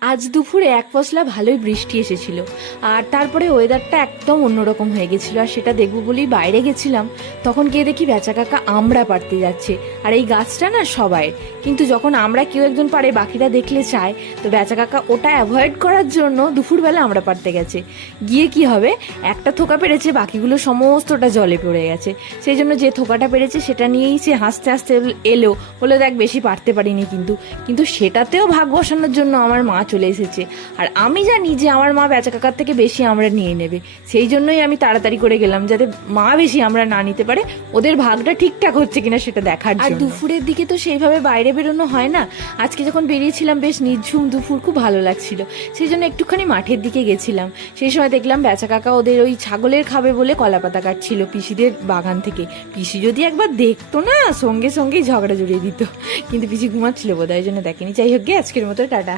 আজ দুপুরে এক পশলা ভালোই বৃষ্টি এসেছিল। আর তারপরে ওয়েদারটা একদম অন্যরকম হয়ে গেছিল। আর সেটা দেখব বলেই বাইরে গেছিলাম। তখন গিয়ে দেখি বেচা কাকা আমরা পারতে যাচ্ছে। আর এই গাছটা না সবাই। কিন্তু যখন আমরা কেউ একজন পারে, বাকিরা দেখলে চায়, তো বেচা কাকা ওটা অ্যাভয়েড করার জন্য দুপুরবেলা আমরা পারতে গেছে। গিয়ে কি হবে? একটা থোকা পেরেছে, বাকিগুলো সমস্তটা জলে পড়ে গেছে। সেই জন্য যে থোকাটা পেরেছে, সেটা নিয়েই সে হাসতে হাসতে এলো বলে দেখ বেশি পারতে পারিনি কিন্তু। কিন্তু সেটাতেও ভাগ বসানোর জন্য আমার মা চলে এসেছে। আর আমি জানি যে আমার মা বেচা কাকার থেকে বেশি আমরা নিয়ে নেবে। সেই জন্যই আমি তাড়াতাড়ি করে গেলাম যাতে মা বেশি আমরা না নিতে পারে। ওদের ভাগটা ঠিকঠাক হচ্ছে কিনা সেটা দেখার আর দুপুরের দিকে তো সেইভাবে বাইরে বেরোনো হয় না। আজকে যখন বেরিয়েছিলাম বেশ নিঝুম দুপুর খুব ভালো লাগছিল। সেই জন্য একটুখানি মাঠের দিকে গেছিলাম। সেই সময় দেখলাম বেচা কাকা ওদের ওই ছাগলের খাবে বলে কলা পাতা কাটছিল পিসিদের বাগান থেকে। পিসি যদি একবার দেখতো না সঙ্গে সঙ্গেই ঝগড়া জড়িয়ে দিত। কিন্তু পিসি ঘুমাচ্ছিল বোধ হয় জন্য দেখেনি। যাই হোক গে আজকের মতো টাটা।